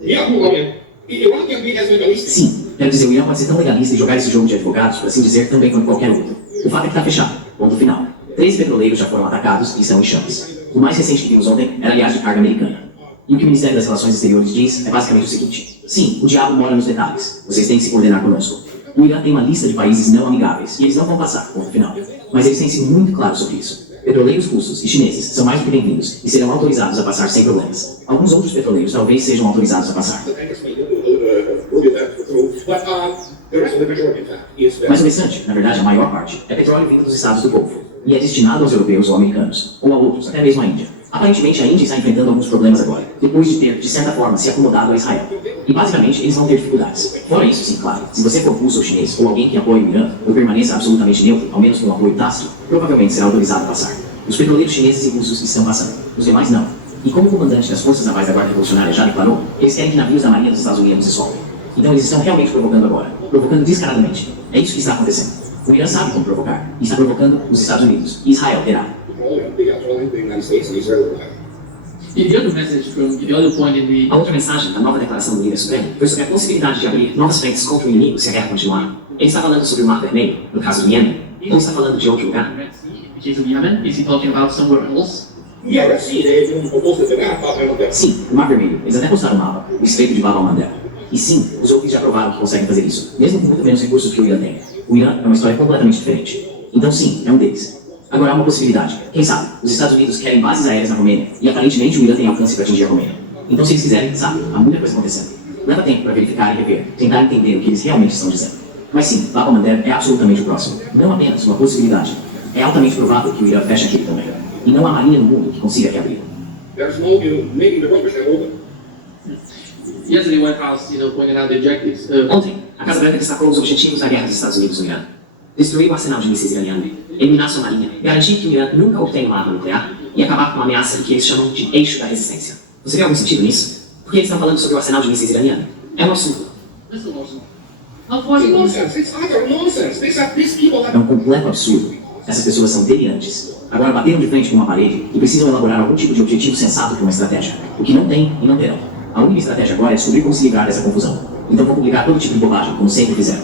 Yeah, who again? Iran can be as legalistic. Sim, quero dizer, o Irã pode ser tão legalista e jogar esse jogo de advogados, por assim dizer, também quanto qualquer outro. O fato é que está fechado. Ponto final. 13 petroleiros já foram atacados e estão em chamas. O mais recente que vimos ontem era a viagem de carga americana. E o que o Ministério das Relações Exteriores diz é basicamente o seguinte: sim, o diabo mora nos detalhes. Vocês têm que se coordenar conosco. O Irã tem uma lista de países não amigáveis e eles não vão passar, ponto final. Mas eles têm sido muito claros sobre isso. Petroleiros russos e chineses são mais do que bem-vindos e serão autorizados a passar sem problemas. Alguns outros petroleiros talvez sejam autorizados a passar. The tankers may do that through, but the rest of the majority, in fact, is Mas o restante, na verdade a maior parte, é petróleo vindo dos estados do Golfo e é destinado aos europeus ou americanos, ou a outros, até mesmo à Índia. Aparentemente a Índia está enfrentando alguns problemas agora, depois de ter, de certa forma, se acomodado a Israel. E basicamente eles vão ter dificuldades. Fora isso, sim, claro, se você for russo ou chinês, ou alguém que apoie o Irã, ou permaneça absolutamente neutro, ao menos com um apoio tácito, provavelmente será autorizado a passar. Os petroleiros chineses e russos estão passando, os demais não. E como o comandante das forças navais da Guarda Revolucionária já declarou, eles querem que navios da Marinha dos Estados Unidos se soltem. Então eles estão realmente provocando agora, provocando descaradamente. É isso que está acontecendo. O Irã sabe como provocar, e está provocando os Estados Unidos, e Israel terá. the United States and Israel. The other message from the other point in the A outra mensagem da nova declaração do líder supremo foi sobre a possibilidade de abrir novas frentes contra o inimigo se a guerra continuar. Ele está falando sobre o Mar Vermelho, no caso do Iêmen, ou está falando de outro lugar? Red Sea, which is in Yemen, is he talking about somewhere else? Yeah, let's see, they proposed the map of that. Sim, o Mar Vermelho. Eles até postaram o mapa, o Estreito de Bab al-Mandeb. E sim, os outros já provaram que conseguem fazer isso, mesmo com muito menos recursos que o Irã tem. O Irã é uma história completamente diferente. Então sim, é um deles. Agora há uma possibilidade. Quem sabe, os Estados Unidos querem bases aéreas na Romênia, e aparentemente o Irã tem alcance para atingir a Romênia. Então se eles quiserem, sabe, há muita coisa acontecendo. Leva tempo para verificar e rever, tentar entender o que eles realmente estão dizendo. Mas sim, Bab el-Mandeb é absolutamente o próximo. Não apenas uma possibilidade. É altamente provável que o Irã feche aquele também. E não há marinha no mundo que consiga reabrir. There's no, making the rubbish and open. Yesterday, White House, pointed out the objectives. Ontem, a Casa Branca destacou os objetivos da guerra dos Estados Unidos no Irã. Destruir o arsenal de mísseis iraniano, eliminar sua marinha, garantir que o Irã nunca obtenha uma arma nuclear e acabar com uma ameaça que eles chamam de eixo da resistência. Você vê algum sentido nisso? Por que eles estão falando sobre o arsenal de mísseis iraniano? É um absurdo. That's emotional. How It's funny. nonsense. It's utter nonsense. These people É have... um completo absurdo. Essas pessoas são delirantes. Agora bateram de frente com uma parede e precisam elaborar algum tipo de objetivo sensato para uma estratégia. O que não tem e não terão. A única estratégia agora é descobrir como se livrar dessa confusão. Então vão publicar todo tipo de bobagem, como sempre fizeram.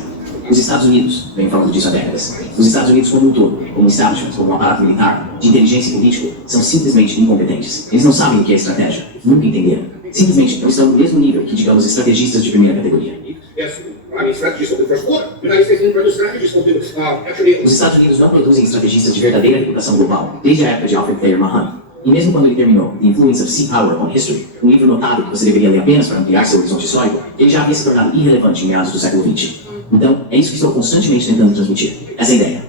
Os Estados Unidos, vem falando disso há décadas, os Estados Unidos como um todo, como establishment, como um aparato militar, de inteligência e político, são simplesmente incompetentes. Eles não sabem o que é estratégia. Nunca entenderam. Simplesmente não estão no mesmo nível que, digamos, estrategistas de primeira categoria. Yes, strategies of the first order. The United States didn't produce strategies of the... actually... Os Estados Unidos não produzem estrategistas de verdadeira reputação global desde a época de Alfred Thayer Mahan. E mesmo quando ele terminou The Influence of Sea Power on History, um livro notável que você deveria ler apenas para ampliar seu horizonte histórico, ele já havia se tornado irrelevante em meados do século XX. Então, é isso que estou constantemente tentando transmitir. Essa ideia.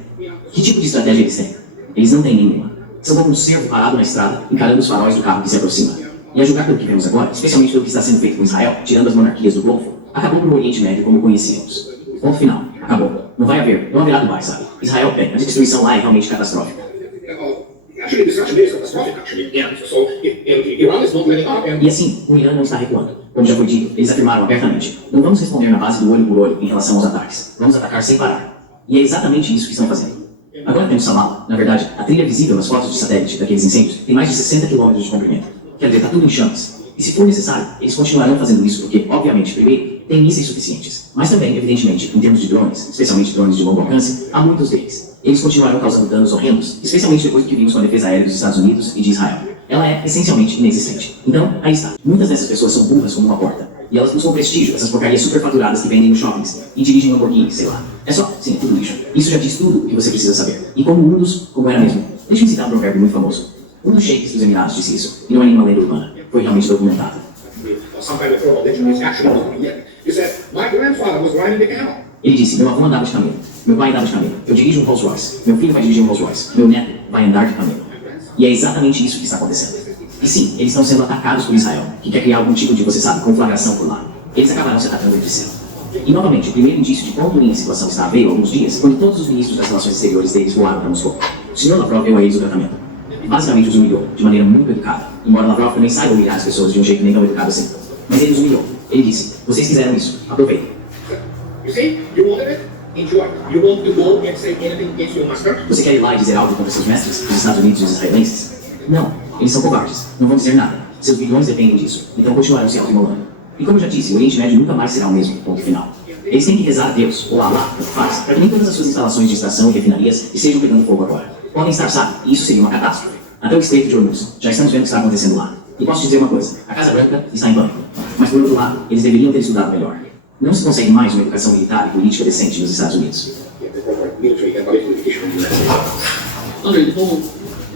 Que tipo de estratégia eles têm? Eles não têm nenhuma. São como um cervo parado na estrada, encarando os faróis do carro que se aproxima. E a julgar pelo que vemos agora, especialmente pelo que está sendo feito com Israel, tirando as monarquias do Golfo, acabou no Oriente Médio como conhecíamos. Ponto final. Acabou. Não haverá Dubai, sabe? Israel pega. A destruição lá é realmente catastrófica. Actually, destruction is catastrophic, actually. Yeah. So, Iran is not letting up, and... E assim, o Irã não está recuando. Como já foi dito, eles afirmaram abertamente: não vamos responder na base do olho por olho em relação aos ataques. Vamos atacar sem parar. E é exatamente isso que estão fazendo. Agora temos Samala. Na verdade, a trilha visível nas fotos de satélite daqueles incêndios tem mais de 60 km de comprimento. Quer dizer, está tudo em chamas. E se for necessário, eles continuarão fazendo isso porque, obviamente, primeiro, tem mísseis suficientes. Mas também, evidentemente, em termos de drones, especialmente drones de longo alcance, há muitos deles. Eles continuarão causando danos horrendos, especialmente depois do que vimos com a defesa aérea dos Estados Unidos e de Israel. Ela é essencialmente inexistente. Então, aí está. Muitas dessas pessoas são burras como uma porta. E elas buscam prestígio, essas porcarias superfaturadas que vendem nos shoppings. E dirigem Lamborghini, sei lá. É só, sim, tudo lixo. Isso já diz tudo o que você precisa saber. E como como era mesmo. Deixa-me citar um provérbio muito famoso. Um dos sheiks dos Emirados disse isso. E não é nenhuma lenda urbana. Foi realmente documentado. Some kind of thermal legend is actually not yet. He said, my grandfather was riding the camel. Ele disse: meu avô andava de camelo. Meu pai andava de camelo. Eu dirijo um Rolls Royce. Meu filho vai dirigir um Rolls Royce. Meu neto vai andar de camelo. E é exatamente isso que está acontecendo. E sim, eles estão sendo atacados por Israel, que quer criar algum tipo de, você sabe, conflagração por lá. Eles acabarão se atacando entre si. E novamente, o primeiro indício de quão ruim a situação está veio há alguns dias, quando todos os ministros das relações exteriores deles voaram para Moscou. O Sr. Lavrov deu a eles o tratamento. Basicamente os humilhou, de maneira muito educada. Embora Lavrov também saiba humilhar as pessoas de um jeito nem tão educado assim. Mas ele os humilhou. Ele disse: vocês fizeram isso, aproveitem. You see, you wanted it? Enjoy. You want to go and say anything against your master? Você quer ir lá e dizer algo contra seus mestres, os Estados Unidos e os israelenses? Não, eles são covardes, não vão dizer nada. Seus bilhões dependem disso, então continuarão se autoimolando. E como eu já disse, o Oriente Médio nunca mais será o mesmo, ponto final. Eles têm que rezar a Deus, ou a Allah, tanto faz, para que nem todas as suas instalações de extração e refinarias estejam pegando fogo agora. Podem estar, sabe, e isso seria uma catástrofe. Até o Estreito de Hormuz, já estamos vendo o que está acontecendo lá. E posso te dizer uma coisa, a Casa Branca está em pânico. Mas por outro lado, eles deveriam ter estudado melhor. Não se consegue mais uma educação militar e política decente nos Estados Unidos. Military and political education in the United States. Andre, the whole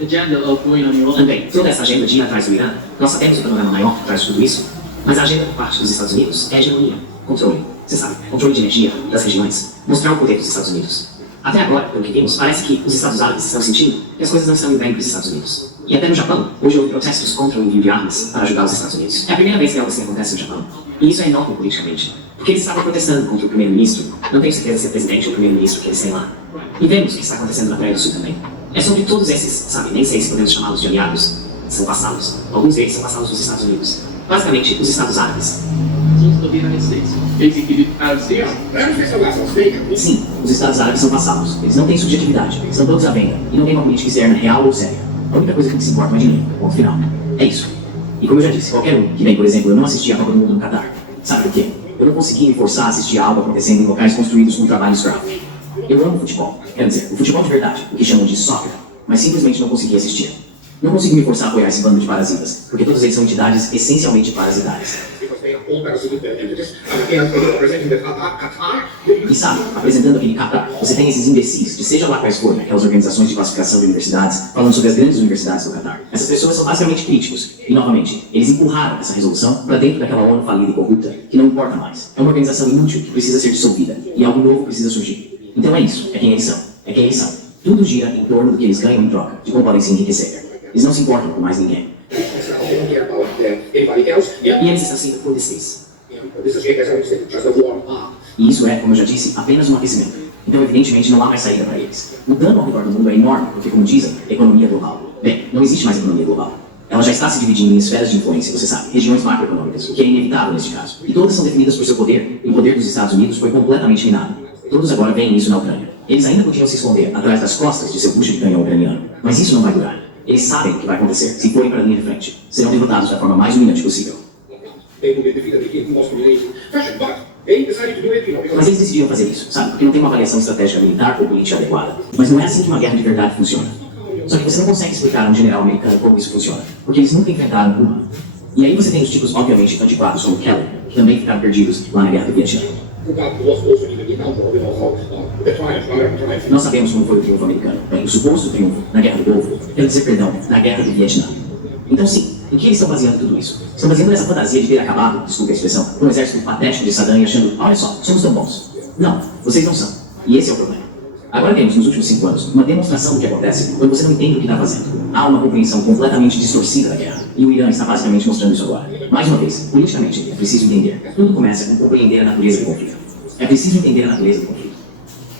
agenda of going on your own. Também, toda essa agenda de ir atrás do Irã, nós sabemos o panorama maior por trás de tudo isso, mas a agenda por parte dos Estados Unidos é hegemonia, controle. Você sabe, controle de energia, das regiões, mostrar o poder dos Estados Unidos. Até agora, pelo que vimos, parece que os Estados Árabes estão sentindo que as coisas não estão indo bem para os Estados Unidos. E até no Japão, hoje houve protestos contra o envio de armas para ajudar os Estados Unidos. É a primeira vez que algo assim acontece no Japão. E isso é enorme politicamente. Porque eles estavam protestando contra o primeiro-ministro, não tenho certeza se é presidente ou primeiro-ministro que eles têm lá. E vemos o que está acontecendo na Coreia do Sul também. É sobre todos esses, sabe, nem sei se podemos chamá-los de aliados. São vassalos. Alguns deles são vassalos dos Estados Unidos. Basicamente, os Estados Árabes. Of the United States. Basically, the Arab states. Sim, os Estados Árabes são vassalos. Eles não têm subjetividade, estão todos à venda e não têm uma política externa real ou séria. A única coisa que se importa é dinheiro, ponto final. É isso. E como eu já disse, qualquer um, que nem, por exemplo, eu não assisti a Copa do Mundo no Catar. Sabe por quê? Eu não consegui me forçar a assistir a algo acontecendo em locais construídos com trabalho escravo. Eu amo futebol, quer dizer, o futebol de verdade, o que chamam de soccer, mas simplesmente não consegui assistir. Não consegui me forçar a apoiar esse bando de parasitas, porque todos eles são entidades essencialmente parasitárias. they are all parasitic entities. And representing the Qatar, E sabe, apresentando aquele Qatar, você tem esses imbecis, de seja lá quais forem, aquelas organizações de classificação de universidades, falando sobre as grandes universidades do Qatar. Essas pessoas são basicamente críticos. E, novamente, eles empurraram essa resolução para dentro daquela ONU falida e corrupta, que não importa mais. É uma organização inútil que precisa ser dissolvida, e algo novo precisa surgir. Então é isso, é quem eles são, é quem eles são. Tudo gira em torno do que eles ganham em troca, de como podem se enriquecer. Eles não se importam com mais ninguém. they don't care about anybody else. Yeah, E eles estão sendo por desliz. this is just a warm-up. E isso é, como eu já disse, apenas um aquecimento. Então, evidentemente, não há mais saída para eles. O dano ao redor do mundo é enorme, porque, como dizem, economia global. Bem, não existe mais economia global. Ela já está se dividindo em esferas de influência, você sabe, regiões macroeconômicas, o que é inevitável neste caso. E todas são definidas por seu poder, e o poder dos Estados Unidos foi completamente minado. Todos agora veem isso na Ucrânia. Eles ainda podiam se esconder atrás das costas de seu bucho de canhão ucraniano, mas isso não vai durar. Eles sabem o que vai acontecer se forem para a linha de frente. Serão derrotados da forma mais humilhante possível. They will be defeated in the most humiliating fashion, but they decided to do it, because Mas eles decidiram fazer isso, sabe? Porque não tem uma avaliação estratégica militar ou política adequada. Mas não é assim que uma guerra de verdade funciona. Só que você não consegue explicar a um general americano como isso funciona, porque eles nunca enfrentaram uma. E aí você tem os tipos obviamente antiquados como Kelly, que também ficaram perdidos lá na guerra do Vietnã. that was also in the Vietnam War, the triumph, American triumph. Nós sabemos como foi o triunfo americano. Bem, o suposto triunfo na Guerra do Golfo, quero dizer, perdão, na Guerra do Vietnã. Então sim, em que eles estão baseando tudo isso? Estão baseando nessa fantasia de ter acabado, desculpe a expressão, com um exército patético de Saddam e achando, olha só, somos tão bons. Não, vocês não são. E esse é o problema. Agora temos, nos últimos 5 anos, uma demonstração do que acontece quando você não entende o que está fazendo. Há uma compreensão completamente distorcida da guerra. E o Irã está basicamente mostrando isso agora. Mais uma vez, politicamente, é preciso entender. Tudo começa com compreender a natureza do conflito. É preciso entender a natureza do conflito.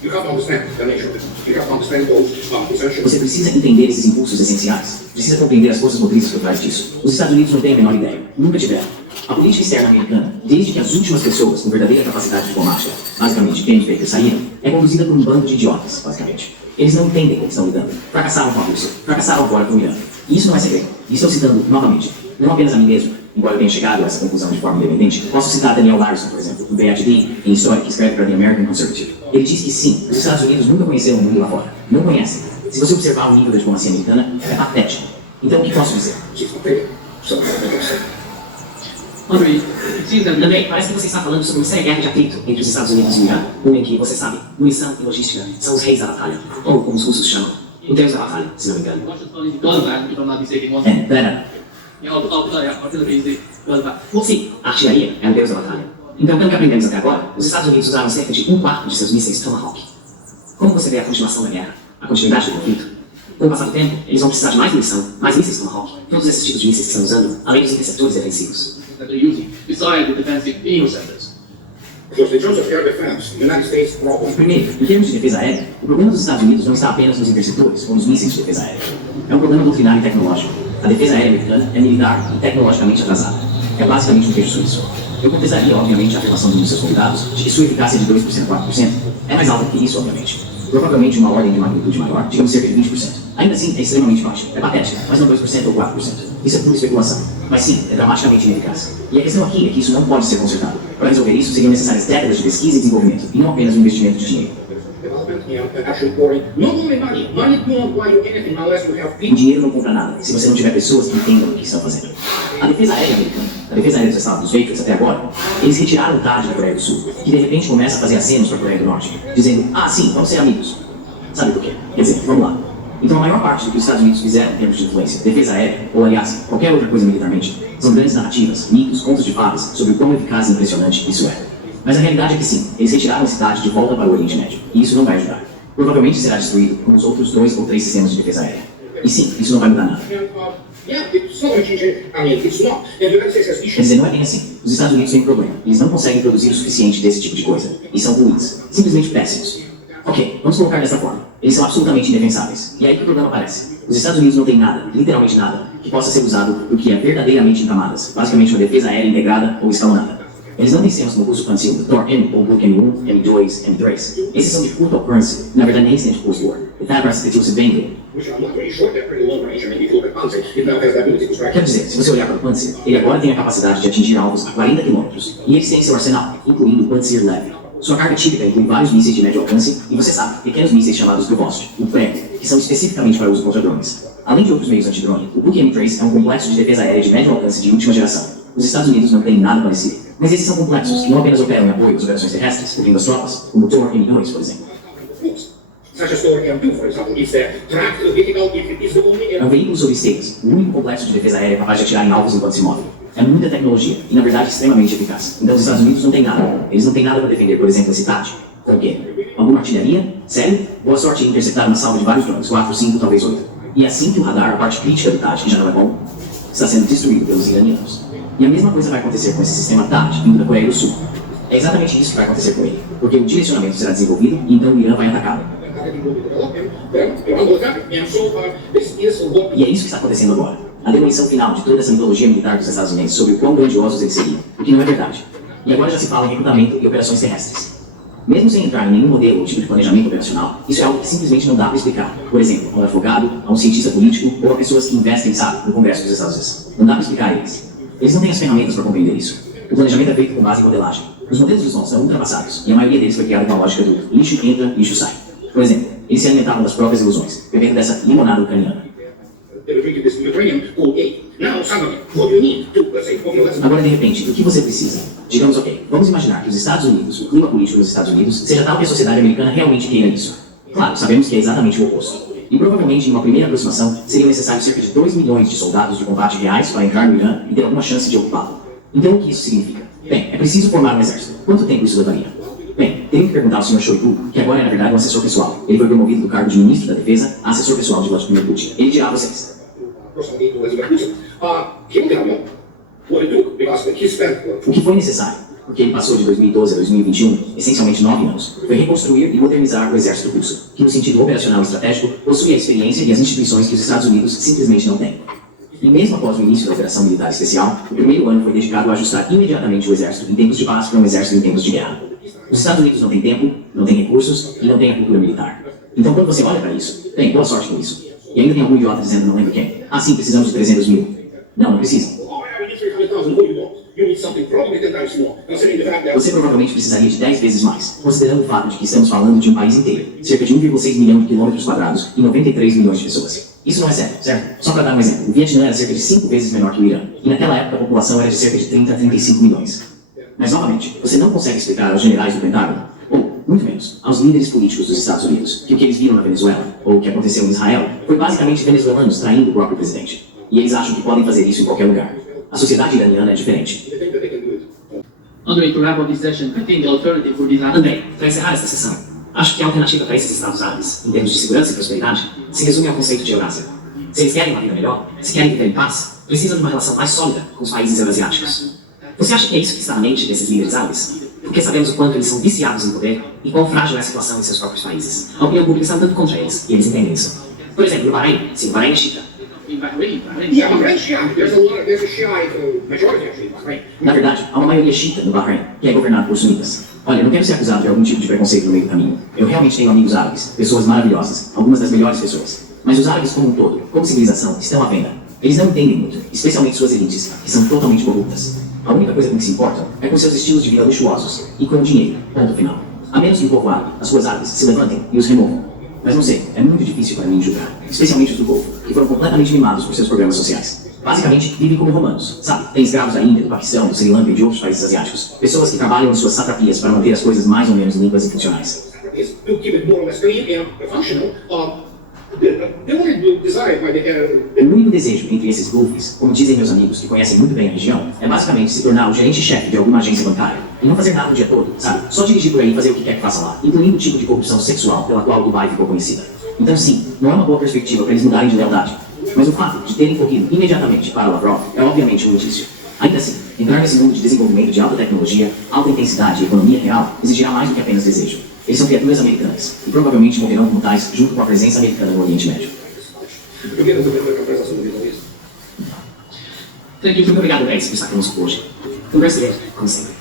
You have to understand the nature of it. You have to understand those essential. Você precisa entender esses impulsos essenciais. Precisa compreender as forças motrizes por trás disso. Os Estados Unidos não têm a menor ideia. Nunca tiveram. A política externa americana, desde que as últimas pessoas com verdadeira capacidade diplomática, basicamente James Baker, saíram, é conduzida por um bando de idiotas, basicamente. Eles não entendem como estão lidando. Fracassaram com a Rússia. Fracassaram agora com o Irã. E isso não é segredo. E estou citando, novamente, não apenas a mim mesmo, embora eu tenha chegado a essa conclusão de forma independente, posso citar Daniel Larson, por exemplo, do PhD em História, que escreve para The American Conservative. Ele diz que sim, os Estados Unidos nunca conheceram o mundo lá fora. Não conhecem. Se você observar o nível da diplomacia americana, é patético. Então, o que posso dizer? Andre, it seems that Também, parece que você está falando sobre uma séria guerra de atrito entre os Estados Unidos e o Irã, uma em que, você sabe, munição e logística são os reis da batalha, ou como os russos chamam, o deus da batalha, se não me engano. Russia's planning to go back, if I'm not mistaken, wasn't it? Pera. Yeah, artillery is the go back. Sim, a artilharia é o deus da batalha. Então, pelo que aprendemos até agora, os Estados Unidos usaram cerca de 1/4 de seus mísseis Tomahawk. Como você vê a continuação da guerra, a continuidade do conflito? Com o passar do tempo, eles vão precisar de mais munição, mais mísseis Tomahawk, todos esses tipos de mísseis que estão usando, além dos interceptores defensivos. That they're using, besides the defensive interceptors. Because in terms of air defense, the United States problem. Primeiro, em termos de defesa aérea, o problema dos Estados Unidos não está apenas nos interceptores ou nos mísseis de defesa aérea. É um problema doutrinário e tecnológico. A defesa aérea americana é militar e tecnologicamente atrasada. É basicamente um queijo suíço. Eu contestaria, obviamente, a afirmação de um dos seus convidados de que sua eficácia de 2% a 4% é mais alta que isso, obviamente. Provavelmente uma ordem de magnitude maior, digamos cerca de 20%. Ainda assim, é extremamente baixa. É patética, mas não 2% ou 4%. Isso é pura especulação. Mas sim, é dramaticamente ineficaz. E a questão aqui é que isso não pode ser consertado. Para resolver isso, seriam necessárias décadas de pesquisa e desenvolvimento, e não apenas um investimento de dinheiro. Development and actually pouring not only money. Money won't buy you anything unless you have O people. dinheiro não compra nada, se você não tiver pessoas que entendam o que estão fazendo. A defesa aérea americana, a defesa aérea dos Estados Unidos até agora, eles retiraram o TAD da Coreia do Sul, que de repente começa a fazer acenos para a Coreia do Norte, dizendo, ah sim, vamos ser amigos. Sabe por quê? Quer dizer, vamos lá. Então a maior parte do que os Estados Unidos fizeram em termos de influência, defesa aérea, ou aliás, qualquer outra coisa militarmente, são grandes narrativas, mitos, contos de fadas sobre o quão eficaz e impressionante isso é. Mas a realidade é que sim, eles retiraram a cidade de volta para o Oriente Médio, e isso não vai ajudar. Provavelmente será destruído com os outros 2 ou 3 sistemas de defesa aérea. E sim, isso não vai mudar nada. Yeah, it's not going to change. I mean, it's not. And the United States has Quer issues. dizer, não é bem assim. Os Estados Unidos têm um problema. Eles não conseguem produzir o suficiente desse tipo de coisa. E são ruins. Simplesmente péssimos. Ok, vamos colocar dessa forma. Eles são absolutamente indefensáveis. E aí que o problema aparece. Os Estados Unidos não têm nada, literalmente nada, que possa ser usado do que é verdadeiramente em camadas. Basicamente uma defesa aérea integrada ou escalonada. Eles não têm sistemas como o russo Pantsir, Thor M, ou Book M1, M2, M3. Esses são de curto alcance, na verdade nem existem de post-war. E tá, parece que tinham se bem. Which I'm not really sure they're pretty long range. I mean, if you look at Panzer, it now has the ability to strike. Quer dizer, se você olhar para o Pantsir, ele agora tem a capacidade de atingir alvos a 40 km. E eles têm seu arsenal, incluindo o Pantsir leve. Sua carga típica inclui vários mísseis de médio alcance e, você sabe, pequenos mísseis chamados Provost, o prego, que são especificamente para uso contra drones. Além de outros meios antidrone, o Book M3 é um complexo de defesa aérea de médio alcance de última geração. Os Estados Unidos não têm nada parecido, mas esses são complexos e não apenas operam em apoio às operações terrestres, servindo as tropas, como Thor e Miniões, por exemplo. Such a store M2, for example, is a tracked vehicle if it is the only É um veículo sobre esteiras, o único complexo de defesa aérea capaz de atirar em alvos enquanto se move. É muita tecnologia e, na verdade, extremamente eficaz. Então, os Estados Unidos não têm nada. Eles não têm nada para defender, por exemplo, esse TAT. Com o quê? Alguma artilharia? Sério? Boa sorte em interceptar uma salva de vários drones, 4, 5, talvez 8. E assim que o radar, a parte crítica do TAT, que já não é bom, está sendo destruído pelos iranianos. E a mesma coisa vai acontecer com esse sistema TAT vindo da Coreia do Sul. É exatamente isso que vai acontecer com ele, porque o direcionamento será desenvolvido e então o Irã vai atacá-lo. E é isso que está acontecendo agora. A demolição final de toda essa mitologia militar dos Estados Unidos sobre o quão grandiosos eles seriam, o que não é verdade. E agora já se fala em recrutamento e operações terrestres. Mesmo sem entrar em nenhum modelo ou tipo de planejamento operacional, isso é algo que simplesmente não dá para explicar. Por exemplo, a um advogado, a um cientista político ou a pessoas que investem, sabe, no Congresso dos Estados Unidos. Não dá para explicar a eles. Eles não têm as ferramentas para compreender isso. O planejamento é feito com base em modelagem. Os modelos de som são ultrapassados e a maioria deles foi criada com a lógica do lixo entra, lixo sai. Por exemplo, eles se alimentavam das próprias ilusões, bebendo dessa limonada ucraniana. Agora, de repente, o que você precisa? Digamos, ok, vamos imaginar que os Estados Unidos, o clima político dos Estados Unidos, seja tal que a sociedade americana realmente queira isso. Claro, sabemos que é exatamente o oposto. E provavelmente, em uma primeira aproximação, seriam necessários cerca de 2 milhões de soldados de combate reais para entrar no Irã e ter alguma chance de ocupá-lo. Então, o que isso significa? Bem, é preciso formar um exército. Quanto tempo isso levaria? Bem, tenho que perguntar ao Sr. Shoigu, que agora é, na verdade, um assessor pessoal. Ele foi promovido do cargo de ministro da Defesa a assessor pessoal de Vladimir Putin. Ele dirá a vocês. O que foi necessário, porque ele passou de 2012 a 2021, essencialmente 9 anos, foi reconstruir e modernizar o exército russo, que no sentido operacional e estratégico possui a experiência e as instituições que os Estados Unidos simplesmente não têm. E mesmo após o início da operação militar especial, o primeiro ano foi dedicado a ajustar imediatamente o exército em tempos de paz para um exército em tempos de guerra. Os Estados Unidos não têm tempo, não têm recursos e não têm a cultura militar. Então, quando você olha para isso, bem, boa sorte com isso. E ainda tem algum idiota dizendo, não lembro quem, ah sim, precisamos de 300 mil. Não, não precisa. Você provavelmente precisaria de 10 vezes mais, considerando o fato de que estamos falando de um país inteiro, cerca de 1,6 milhão de quilômetros quadrados e 93 milhões de pessoas. Isso não é sério, certo? Só para dar um exemplo, o Vietnã era cerca de 5 vezes menor que o Irã, e naquela época a população era de cerca de 30 a 35 milhões. Mas, novamente, você não consegue explicar aos generais do Pentágono, ou, muito menos, aos líderes políticos dos Estados Unidos, que o que eles viram na Venezuela, ou o que aconteceu em Israel, foi basicamente venezuelanos traindo o próprio presidente. E eles acham que podem fazer isso em qualquer lugar. A sociedade iraniana é diferente. Andrei, to wrap up this session, I think the alternative for this Andrei, para encerrar esta sessão, acho que a alternativa para esses Estados Árabes, em termos de segurança e prosperidade, se resume ao conceito de Eurásia. Se eles querem uma vida melhor, se querem viver em paz, precisam de uma relação mais sólida com os países eurasiáticos. Você acha que é isso que está na mente desses líderes árabes? Porque sabemos o quanto eles são viciados em poder e quão frágil é a situação em seus próprios países. A opinião pública está tanto contra eles, e eles entendem isso. Por exemplo, no Bahrein, sim, o Bahrein é xiita. Na verdade, há uma maioria xiita no Bahrein, que é governado por sunitas. Olha, eu não quero ser acusado de algum tipo de preconceito no meio do caminho. Eu realmente tenho amigos árabes, pessoas maravilhosas, algumas das melhores pessoas. Mas os árabes como um todo, como civilização, estão à venda. Eles não entendem muito, especialmente suas elites, que são totalmente corruptas. A única coisa com que se importam é com seus estilos de vida luxuosos e com o dinheiro, ponto final. A menos que o povo árabe, as suas árabes, se levantem e os removam. Mas não sei, é muito difícil para mim julgar, especialmente os do Golfo, que foram completamente mimados por seus programas sociais. Basicamente, vivem como romanos, sabe? Tem escravos da Índia, do Paquistão, do Sri Lanka e de outros países asiáticos. Pessoas que trabalham em suas satrapias para manter as coisas mais ou menos limpas e funcionais. O único desejo entre esses golfes, como dizem meus amigos que conhecem muito bem a região, é basicamente se tornar o gerente-chefe de alguma agência bancária e não fazer nada o dia todo, sabe? Só dirigir por aí e fazer o que quer que faça lá, incluindo o tipo de corrupção sexual pela qual Dubai ficou conhecida. Então sim, não é uma boa perspectiva para eles mudarem de lealdade, mas o fato de terem corrido imediatamente para Lavrov é obviamente um indício. Ainda assim, entrar nesse mundo de desenvolvimento de alta tecnologia, alta intensidade e economia real exigirá mais do que apenas desejo. Eles são criaturas americanas e provavelmente morrerão como tais junto com a presença americana no Oriente Médio. Thank you for Muito obrigado, Rex, por estar conosco hoje. Conversa, como sempre.